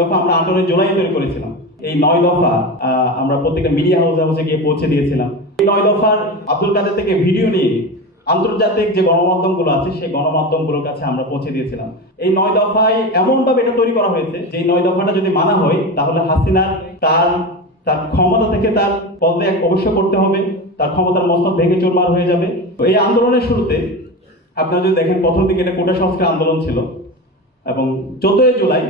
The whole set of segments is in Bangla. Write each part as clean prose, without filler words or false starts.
দফা আমরা 18 জুলাই তৈরি করেছিলাম। এই 9 দফা আমরা প্রত্যেকটা মিডিয়া হাউসে গিয়ে পৌঁছে দিয়েছিলাম। এই 9 দফার আব্দুল কাদের থেকে ভিডিও নিয়ে আন্তর্জাতিক যে গণমাধ্যমগুলো আছে সেই গণমাধ্যমগুলোর কাছে আমরা পৌঁছে দিয়েছিলাম। এই 9 দফায় এমনভাবে এটা তৈরি করা হয়েছে যে এই 9 দফাটা যদি মানা হয় তাহলে হাসিনা তার ক্ষমতা থেকে তার পদত্যাগ অবশ্যই করতে হবে, তার ক্ষমতার মস্তক ভেঙে চুরমার হয়ে যাবে। তো এই আন্দোলনের শুরুতে আপনারা যদি দেখেন প্রথম দিকে এটা কোটা সংস্কার আন্দোলন ছিল এবং 14 জুলাই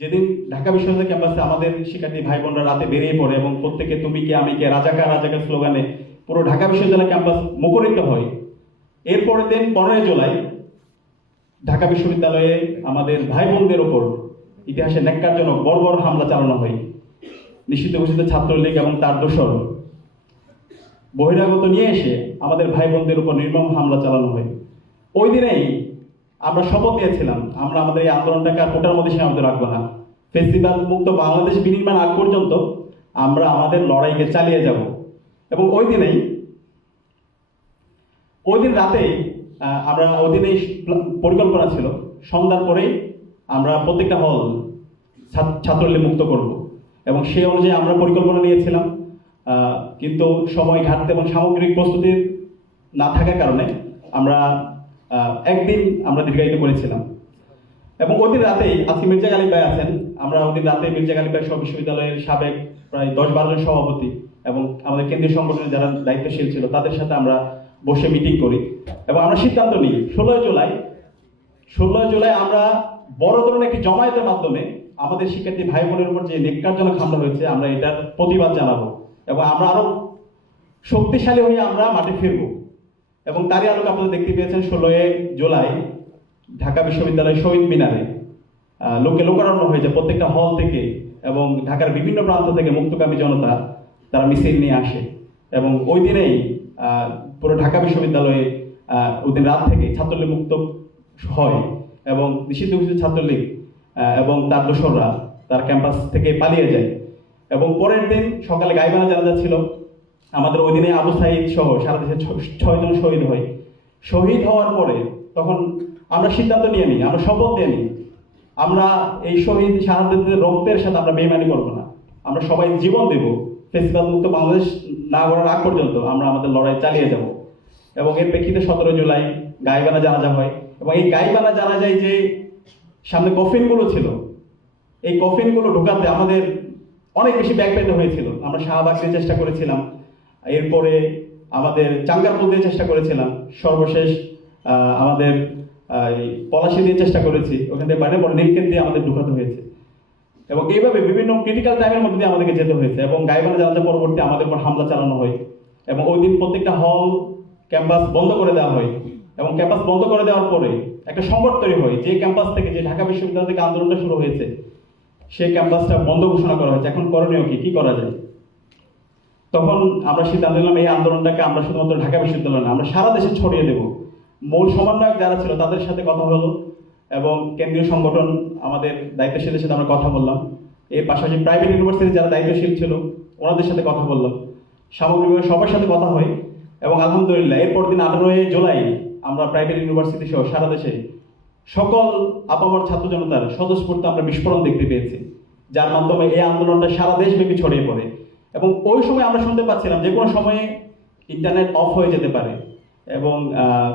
যেদিন ঢাকা বিশ্ববিদ্যালয় ক্যাম্পাসে আমাদের শিক্ষার্থী ভাই বোনরা রাতে বেরিয়ে পড়ে এবং প্রত্যেকে তুমি কে আমি কে রাজাকার রাজাকার স্লোগানে পুরো ঢাকা বিশ্ববিদ্যালয় ক্যাম্পাস মুখরিত হয়। এরপরের দিন 15 জুলাই ঢাকা বিশ্ববিদ্যালয়ে আমাদের ভাই বোনদের ওপর ইতিহাসে ন্যাক্কারজনক বর্বর হামলা চালানো হয়। নিষিদ্ধ ঘোষিত ছাত্রলীগ এবং তার দোসর বহিরাগত নিয়ে এসে আমাদের ভাই বোনদের উপর নির্মম হামলা চালানো হয়। ওই দিনেই আমরা শপথ নিয়েছিলাম আমরা আমাদের এই আন্দোলনটাকে আর কোটার মধ্যে সীমাবদ্ধ রাখবো না। ফেস্টিভ্যাল মুক্ত বাংলাদেশ বিনির্মাণ আগ পর্যন্ত আমরা আমাদের লড়াইকে চালিয়ে যাব। এবং ওই দিন রাতেই আমরা ওই দিনেই পরিকল্পনা ছিল সন্ধ্যার পরেই আমরা প্রত্যেকটা হল ছাত্রলীগ মুক্ত করব এবং সেই অনুযায়ী আমরা পরিকল্পনা নিয়েছিলাম। কিন্তু সময় ঘাটতি এবং সামগ্রিক প্রস্তুতির না থাকার কারণে আমরা একদিন আমরা দীর্ঘায়িত করেছিলাম। এবং ওই দিন রাতেই আজকে মির্জা গালিব ভাই আছেন, আমরা ওই দিন রাতে মির্জা গালিব ভাই সব বিশ্ববিদ্যালয়ের সাবেক প্রায় 10-12 জন সভাপতি এবং আমাদের কেন্দ্রীয় সংগঠনের যারা দায়িত্বশীল ছিল তাদের সাথে আমরা বসে মিটিং করি এবং আমরা সিদ্ধান্ত নিই 16 জুলাই আমরা বড় ধরনের একটি জমায়েতের মাধ্যমে আমাদের শিক্ষার্থী ভাই বোনের উপর যে ন্যাক্কারজনক হামলা হয়েছে আমরা এটার প্রতিবাদ জানাবো এবং আমরা আরো শক্তিশালী হয়ে আমরা মাঠে ফিরবো। এবং তারই আলোকে আপনারা দেখতে পেয়েছেন 16 জুলাই ঢাকা বিশ্ববিদ্যালয় শহীদ মিনারে লোকারণ্য হয়েছে প্রত্যেকটা হল থেকে এবং ঢাকার বিভিন্ন প্রান্ত থেকে মুক্তকামী জনতা তারা মিছিল নিয়ে আসে এবং ওই দিনেই পুরো ঢাকা বিশ্ববিদ্যালয়ে ওই দিন রাত থেকে ছাত্রলীগ মুক্ত হয় এবং নিষিদ্ধ ঘোষিত ছাত্রলীগ এবং তার দোসররা তার ক্যাম্পাস থেকে পালিয়ে যায়। এবং পরের দিন সকালে গাইবানা জানাজা ছিল আমাদের। ওই দিনে আবু সাইদ সহ সারা দেশে 6 জন শহীদ হয়। শহীদ হওয়ার পরে তখন আমরা সিদ্ধান্ত নিয়ে নিই, আমরা শপথ নিয়ে নিই আমরা এই শহীদ শাহাদাতের রক্তের সাথে আমরা বেইমানি করবো না, আমরা সবাই জীবন দেব। ফেস্টিভ্যাল মুক্ত বাংলাদেশ না করার আগ পর্যন্ত আমরা আমাদের লড়াই চালিয়ে যাব। এবং এর প্রেক্ষিতে 17 জুলাই গাইবানা জানাজা হয় এবং এই গাইবানা জানাজায় যে সামনে কফিনগুলো ছিল এই কফিনগুলো ঢোকাতে আমাদের অনেক বেশি ব্যাগ পেতে হয়েছিল। আমরা শাহবাগ দিয়ে চেষ্টা করেছিলাম, এরপরে আমাদের চাঙ্গারপুল দিয়ে চেষ্টা করেছিলাম, সর্বশেষ আমাদের পলাশি দিয়ে চেষ্টা করেছি, ওখান থেকে বাইরে পরে নীলক্ষেত দিয়ে আমাদের ঢুকাতে হয়েছে। এবং এইভাবে বিভিন্ন ক্রিটিক্যাল টাইমের মধ্যে দিয়ে আমাদেরকে যেতে হয়েছে এবং গাইবানা জানাজা পরবর্তী আমাদের উপর হামলা চালানো হয় এবং ওই দিন প্রত্যেকটা হল ক্যাম্পাস বন্ধ করে দেওয়া হয়। এবং ক্যাম্পাস বন্ধ করে দেওয়ার পরে একটা সংকট তৈরি হয় যে ক্যাম্পাস থেকে যে ঢাকা বিশ্ববিদ্যালয় থেকে আন্দোলনটা শুরু হয়েছে সেই ক্যাম্পাসটা বন্ধ ঘোষণা করা হয়েছে। এখন করণীয় কি করা যায়? তখন আমরা সিদ্ধান্ত নিলাম এই আন্দোলনটাকে আমরা শুধুমাত্র ঢাকা বিশ্ববিদ্যালয় না আমরা সারা দেশে ছড়িয়ে দেব। মূল সমন্বয়ক যারা ছিল তাদের সাথে কথা হলো এবং কেন্দ্রীয় সংগঠন আমাদের দায়িত্বশীলদের সাথে আমরা কথা বললাম। এর পাশাপাশি প্রাইভেট ইউনিভার্সিটির যারা দায়িত্বশীল ছিল ওনাদের সাথে কথা বললাম, সামগ্রিকভাবে সবার সাথে কথা হয় এবং আলহামদুলিল্লাহ এরপর দিন 18 জুলাই আমরা প্রাইভেট ইউনিভার্সিটি সহ সারা দেশে সকল আপামর ছাত্র জনতার স্বতঃস্ফূর্ত আমরা বিস্ফোরণ দেখতে পেয়েছি, যার মাধ্যমে এই আন্দোলনটা সারা দেশব্যাপী ছড়িয়ে পড়ে। এবং ওই সময় আমরা শুনতে পাচ্ছিলাম যে কোনো সময়ে ইন্টারনেট অফ হয়ে যেতে পারে এবং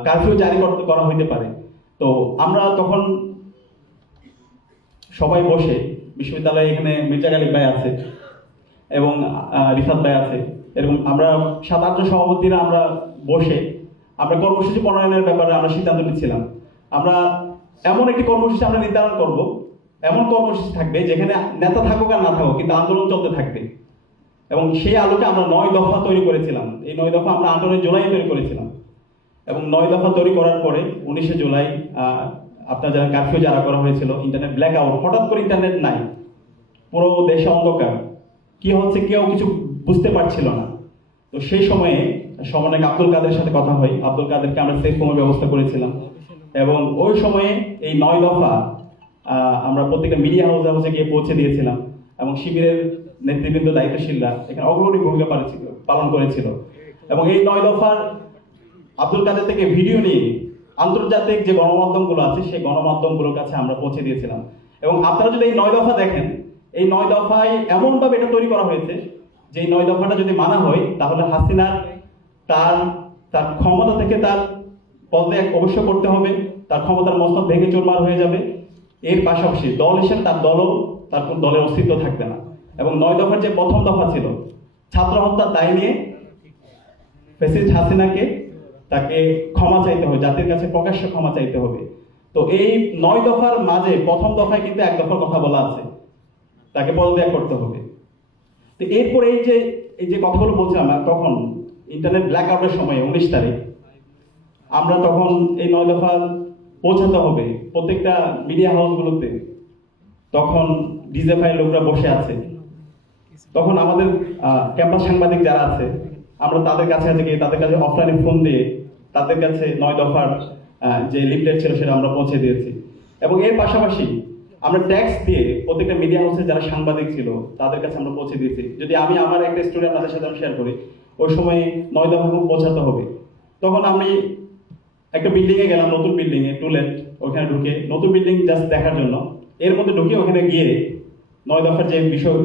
কারফিউ জারি করা হইতে পারে। তো আমরা তখন সবাই বসে বিশ্ববিদ্যালয়ে এখানে মির্জা গালিব ভাই আছে এবং রিফাত ভাই আছে, এরকম আমরা 7-8 জন সভাপতিরা আমরা বসে আমরা কর্মসূচি প্রণয়নের ব্যাপারে আমরা সিদ্ধান্ত নিচ্ছিলাম। আমরা এমন একটি কর্মসূচি আমরা নির্ধারণ করব, এমন কর্মসূচি থাকবে যেখানে নেতা থাকুক আর না থাকুক কিন্তু আন্দোলন চলতে থাকবে। এবং সেই আলোকে আমরা 9 দফা তৈরি করেছিলাম। এই 9 দফা আমরা 18 জুলাই তৈরি করেছিলাম এবং 9 দফা তৈরি করার পরে 19 জুলাই আপনার যারা কারফিউ যারা করা হয়েছিল, ইন্টারনেট ব্ল্যাক আউট, হঠাৎ করে ইন্টারনেট নাই, পুরো দেশে অন্ধকার, কি হচ্ছে কেউ কিছু বুঝতে পারছিল না। তো সেই সময়ে সমন্বয়ক আব্দুল কাদের সাথে কথা হয়, আব্দুল কাদেরকে আমরা সেফ রুমের ব্যবস্থা করেছিলাম এবং ওই সময়ে এই 9 দফা আমরা প্রত্যেকটা মিডিয়া হাউসে গিয়ে পৌঁছে দিয়েছিলাম এবং শিবিরের নেতৃবৃন্দ দায়িত্বশীলরা এখানে অগ্রণী ভূমিকা পালন করেছিল। এবং এই 9 দফার আব্দুল কাদের থেকে ভিডিও নিয়ে আন্তর্জাতিক যে গণমাধ্যমগুলো আছে সেই গণমাধ্যমগুলোর কাছে আমরা পৌঁছে দিয়েছিলাম এবং আপনারা যদি এই 9 দফা দেখেন, এই 9 দফায় এমনভাবে এটা তৈরি করা হয়েছে যে এই 9 দফাটা যদি মানা হয় তাহলে হাসিনার তার তার ক্ষমতা থেকে তার পদত্যাগ অবশ্যই করতে হবে, তার ক্ষমতার মস্তক ভেঙে চুরমার হয়ে যাবে। এর পাশাপাশি দল হিসেবে তার দলও তার কোন দলের অস্তিত্ব থাকবে না। এবং 9 দফার যে প্রথম দফা ছিল ছাত্র হত্যার দায় নিয়ে ফ্যাসিস্ট হাসিনাকে তাকে ক্ষমা চাইতে হবে, জাতির কাছে প্রকাশ্য ক্ষমা চাইতে হবে। তো এই 9 দফার মাঝে প্রথম দফায় কিন্তু 1 দফার কথা বলা আছে, তাকে পদত্যাগ করতে হবে। তো এরপরে এই যে কথাগুলো বলছিলাম তখন ইন্টারনেট ব্ল্যাক আউটের সময় 19 তারিখ আমরা তখন এই 9 দফা পৌঁছাতে হবে প্রত্যেকটা মিডিয়া হাউসগুলোতে। তখন ডিজেফাই লোকরা বসে আছে, তখন আমাদের ক্যাম্পাস সাংবাদিক যারা আছে আমরা তাদের কাছে গিয়ে তাদের কাছে অফলাইনে ফোন দিয়ে তাদের কাছে 9 দফার যে লিফলেট ছিল সেটা আমরা পৌঁছে দিয়েছি। এবং এর পাশাপাশি আমরা ট্যাক্স দিয়ে প্রত্যেকটা মিডিয়া হাউসে যারা সাংবাদিক ছিল তাদের কাছে আমরা পৌঁছে দিয়েছি। যদি আমি আমার একটা স্টোরি আপনাদের সাথে শেয়ার করি, ওই সময় 9 দফা পৌঁছাতে হবে। তখন আমি একটা বিল্ডিংয়ে গেলাম, নতুন বিল্ডিংয়ে টুলেট, ওখানে ঢুকে নতুন বিল্ডিং জাস্ট দেখার জন্য। এর মধ্যে ঢুকে ওখানে গিয়ে 9 দফার যে বিষয়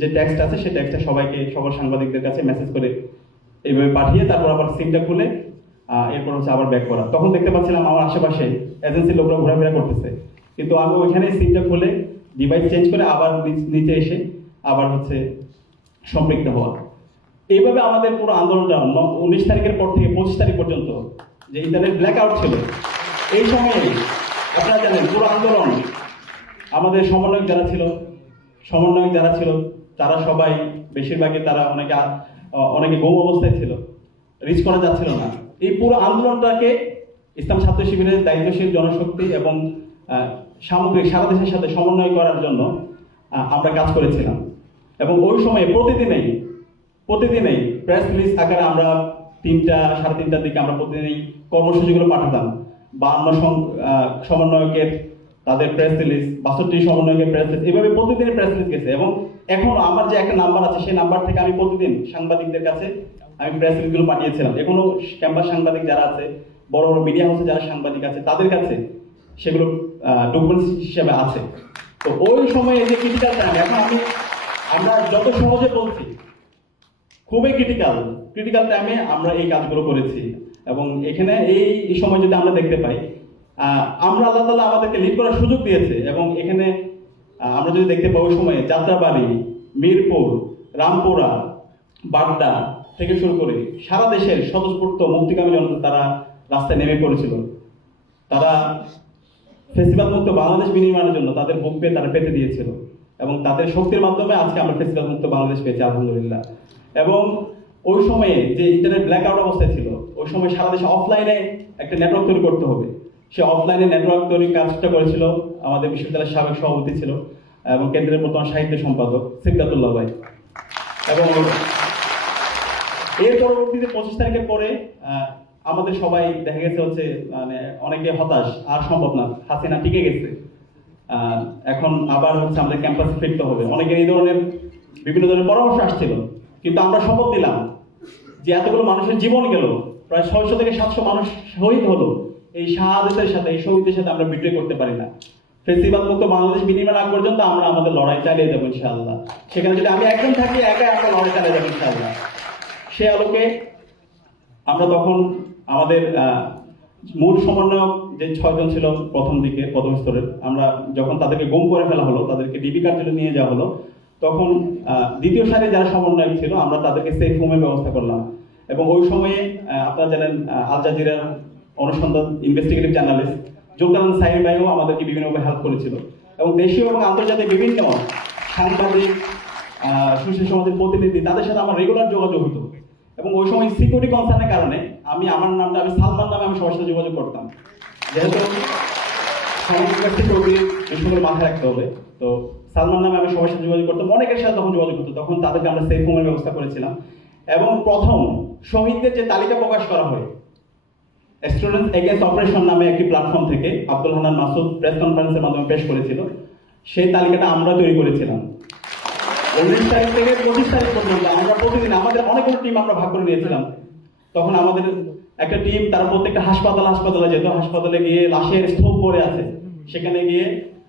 যে টেক্সট আছে সেই টেক্সটটা সবাইকে সবার সাংবাদিকদের কাছে মেসেজ করে এইভাবে পাঠিয়ে তারপর আবার সিমটা খুলে এরপর হচ্ছে আবার ব্যাক করা। তখন দেখতে পাচ্ছিলাম আমার আশেপাশে এজেন্সির লোকরা ঘোরাফেরা করতেছে, কিন্তু আমি ওইখানে সিমটা খুলে ডিভাইস চেঞ্জ করে আবার নিচে এসে আবার হচ্ছে সম্পৃক্ত হওয়া। এইভাবে আমাদের পুরো আন্দোলনটা 19 তারিখের পর থেকে 25 তারিখ পর্যন্ত যে ইন্টারনেট ব্ল্যাক আউট ছিল, এই সময়ে আপনারা জানেন পুরো আন্দোলন আমাদের সমন্বয়ক যারা ছিল তারা সবাই বেশিরভাগই তারা অনেকে গৌণ অবস্থায় ছিল, রিচ করা যাচ্ছিল না। এই পুরো আন্দোলনটাকে ইসলাম ছাত্র শিবিরের দায়িত্বশীল জনশক্তি এবং সামগ্রিক সারা দেশের সাথে সমন্বয় করার জন্য আমরা কাজ করেছিলাম। এবং ওই সময়ে প্রতিদিনই প্রেস রিলিজ আকারে আমরা 3টা সাড়ে 3টার দিকে আমরা প্রতিদিনই কর্মসূচিগুলো পাঠাতাম। 52 সমন্বয়কের তাদের প্রেস রিলিজ, 62 সমন্বয়কের প্রেস রিলিজ, এভাবে প্রতিদিনই প্রেস রিলিজ গেছে। এবং এখন আমার যে একটা নাম্বার আছে সেই নাম্বার থেকে আমি প্রতিদিন সাংবাদিকদের কাছে আমি প্রেস রিলিজগুলো পাঠিয়েছিলাম। এখনো ক্যাম্পাস সাংবাদিক যারা আছে, বড় বড় মিডিয়া হাউসে যারা সাংবাদিক আছে তাদের কাছে সেগুলো ডকুমেন্টস হিসেবে আছে। তো ওই সময় এই যে ক্রিটিক্যাল টাইম, এখন আমরা যত সহজে বলছি খুবই ক্রিটিক্যাল টাইমে আমরা এই কাজগুলো করেছি। এবং এখানে এই সময় যদি আমরা দেখতে পাই আমরা আল্লাহ তাআলা আমাদেরকে লিড করার সুযোগ দিয়েছে। এবং এখানে আমরা যদি দেখতে পাই ওই সময়ে যাত্রাবাড়ি, মিরপুর, রামপুরা, বাড্ডা থেকে শুরু করে সারা দেশের স্বতঃস্ফূর্ত মুক্তিকামী জনতা তারা রাস্তায় নেমে পড়েছিল। তারা ফেসিবাদ মুক্ত বাংলাদেশ বিনির্মাণের জন্য তাদের বুক পেয়ে তারা পেতে দিয়েছিল। এবং তাদের শক্তির মাধ্যমে আজকে আমরা ফেসিবাদ মুক্ত বাংলাদেশ পেয়েছি আলহামদুলিল্লাহ। এবং ওই সময়ে যে ইন্টারনেট ব্ল্যাক আউট অবস্থায় ছিল, ওই সময় সারা দেশে অফলাইনে একটা নেটওয়ার্ক তৈরি করতে হবে। সে অফলাইনে নেটওয়ার্ক তৈরির কাজটা করেছিল আমাদের বিশ্ববিদ্যালয়ের সাবেক সভাপতি ছিল এবং কেন্দ্রের বর্তমান সাহিত্য সম্পাদক সিফাতুল্লাহ ভাই। এবং এর পরবর্তীতে 25 তারিখের পরে আমাদের সবাই দেখা গেছে হচ্ছে মানে অনেকে হতাশ, আর সম্ভব না, হাসিনা টিকে গেছে, এখন আবার হচ্ছে আমাদের ক্যাম্পাসে ফিরতে হবে। অনেকের এই ধরনের বিভিন্ন ধরনের পরামর্শ আসছিল, কিন্তু আমরা শপথ দিলাম যে এতগুলো মানুষের জীবন গেল, প্রায় 600 থেকে 700 মানুষ শহীদ হলো, এই শাহাদাতের সাথে এই শহীদের সাথে আমরা বিট্রে করতে পারি না। ফেসিবাদ মুক্ত বাংলাদেশ বিনির্মাণ আগ পর্যন্ত আমরা আমাদের লড়াই চালিয়ে যাবো ইনশাআল্লাহ। সেখানে যদি আমি একজন থাকি একাই আমরা লড়াই চালিয়ে যাবো ইনশাআল্লাহ। সে আলোকে আমরা তখন আমাদের মূল সমন্বয়ক যে 6 জন ছিল প্রথম দিকে প্রথম স্তরের, আমরা যখন তাদেরকে গুম করে ফেলা হলো, তাদেরকে ডিবি কার্যালয়ে নিয়ে যাওয়া হলো, তখন দ্বিতীয় সারি যারা সমন্বয়ক ছিল আমরা তাদেরকে সেফ হোমের ব্যবস্থা করলাম। এবং ওই সময়ে আপনারা জানেন আল জাজিরার অনুসন্ধান ইনভেস্টিগেটিভ জার্নালিস্ট জুলকারনাইন সাইদ ভাইও আমাদেরকে বিভিন্নভাবে হেল্প করেছিল। এবং দেশীয় এবং আন্তর্জাতিক বিভিন্ন সাংবাদিক, সুশীল সমাজের প্রতিনিধি, তাদের সাথে আমার রেগুলার যোগাযোগ হতো। এবং ওই সময় সিকিউরিটি কনসার্নের কারণে আমি সালমান নামে আমি সবার সাথে যোগাযোগ করতাম, যেহেতু বিষয়গুলো মাথায় রাখতে হবে। তো সালমান নামে আমি সবার সাথে যোগাযোগ করতাম, অনেকের সাথে তখন যোগাযোগ করতো, তখন তাদেরকে আমরা সেফ হোমের ব্যবস্থা করেছিলাম। এবং প্রথম শহীদদের যে তালিকা প্রকাশ করা হয় স্টুডেন্টস এগেইনস্ট অপারেশন নামে একটি প্ল্যাটফর্ম থেকে আব্দুল হান্নান মাসুদ প্রেস কনফারেন্সের মাধ্যমে পেশ করেছিল, সেই তালিকাটা আমরা তৈরি করেছিলাম। 19 তারিখ থেকে 25 তারিখ পর্যন্ত আমরা প্রতিদিন আমাদের অনেকগুলো টিম আমরা ভাগ করে নিয়েছিলাম। তখন আমাদের একটা টিম তারা প্রত্যেকটা হাসপাতালে যেত, হাসপাতালে গিয়ে লাশের স্তূপ পড়ে আছে সেখানে গিয়ে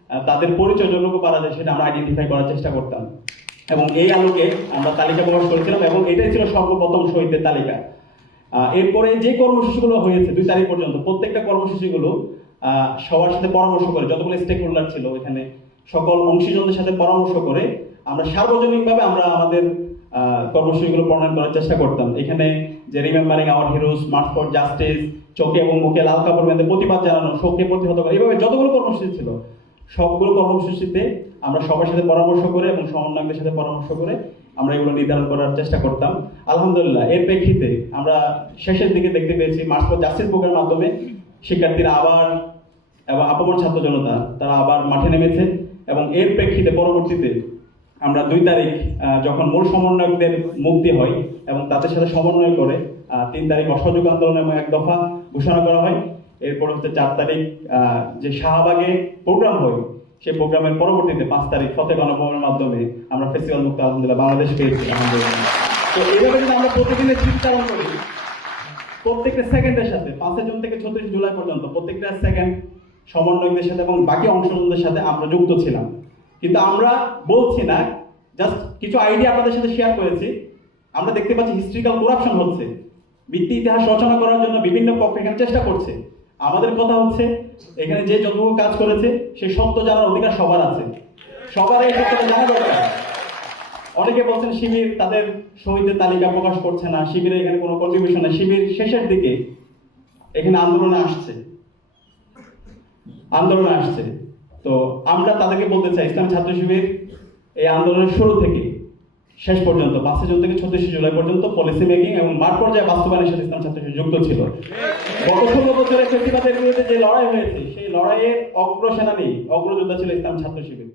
তাদের পরিচয় যতটুকু পারা যায় সেটা আমরা আইডেন্টিফাই করার চেষ্টা করতাম, এবং এই আলোকে আমরা তালিকা প্রকাশ করেছিলাম, এবং এটাই ছিল সর্বপ্রথম শহীদদের তালিকা। এরপরে যে কর্মসূচিগুলো হয়েছে 2 তারিখ পর্যন্ত, প্রত্যেকটা কর্মসূচিগুলো সবার সাথে পরামর্শ করে, যতগুলো স্টেক হোল্ডার ছিল এখানে সকল অংশীজনদের সাথে পরামর্শ করে আমরা সার্বজনীনভাবে আমরা আমাদের কর্মসূচিগুলো প্রণয়ন করার চেষ্টা করতাম। এখানে যে remembering hour heroes, March for justice, চোখে এবং মুখে লাল কাপড় বেঁধে প্রতিবাদ জানানো, শোককে প্রতিহত করা, এইভাবে যতগুলো কর্মসূচি ছিল সবগুলো কর্মসূচিতে আমরা সবার সাথে পরামর্শ করে এবং সমন্বয়কদের সাথে পরামর্শ করে আমরা এগুলো নির্ধারণ করার চেষ্টা করতাম। আলহামদুলিল্লাহ এর প্রেক্ষিতে আমরা শেষের দিকে দেখতে পেয়েছি মার্চ ফর জাস্টিস প্রোগ্রামের মাধ্যমে শিক্ষার্থীরা আবার এবং আপামর ছাত্র জনতা তারা আবার মাঠে নেমেছে, এবং এর প্রেক্ষিতে পরবর্তীতে আমরা 2 তারিখ যখন মূল সমন্বয়কদের মুক্তি হয় এবং তাদের সাথে সমন্বয় করে 3 তারিখ অসহযোগ আন্দোলন এবং 1 দফা ঘোষণা করা হয়। এরপর হচ্ছে 4 তারিখ যে শাহবাগে প্রোগ্রাম হয়, সেই প্রোগ্রামের পরবর্তীতে 5 তারিখ ফতেহ গণভবনের মাধ্যমে আমরা ফেস্টিভ্যাল মুক্ত আলহামদুলিল্লাহ বাংলাদেশ পেয়েছি। তো এইভাবে যদি আমরা প্রতিদিনের চিন্তারণ করি, প্রত্যেকটা সেকেন্ডের সাথে 5 জুন থেকে 36 জুলাই পর্যন্ত প্রত্যেকটা সেকেন্ড সমন্বয়কদের সাথে এবং বাকি অংশগ্রহণদের সাথে আমরা যুক্ত ছিলাম। কিন্তু আমরা বলছি না, জাস্ট কিছু আইডিয়া আপনাদের সাথে শেয়ার করেছি। আমরা দেখতে পাচ্ছি হিস্ট্রিক্যাল করাপশন হচ্ছে, ভিত্তি ইতিহাস রচনা করার জন্য বিভিন্ন পক্ষ এখানে চেষ্টা করছে। আমাদের কথা হচ্ছে এখানে যে যতটুকু কাজ করেছে সেই সত্য জানার অধিকার সবার আছে, সবার এই সত্যটা জানা দরকার। অনেকে বলছেন শিবির তাদের শহীদের তালিকা প্রকাশ করছে না, শিবিরের এখানে কোনো কন্ট্রিবিউশন নেই। শিবির শেষের দিকে এখানে আন্দোলনে আসছে। তো আমরা তাদেরকে বলতে চাই, ইসলামী ছাত্র শিবির এই আন্দোলনের শুরু থেকে শেষ পর্যন্ত 5 জুন থেকে 36 জুলাই পর্যন্ত পলিসি মেকিং এবং মাঠ পর্যায়ে বাস্তবায়নের সাথে ইসলাম ছাত্র শিবির যুক্ত ছিল। গত 16 বছরের ফেসিবাদের বিরুদ্ধে যে লড়াই হয়েছে সেই লড়াইয়ের অগ্রসেনানী অগ্রযোদ্ধা ছিল ইসলাম ছাত্র শিবির।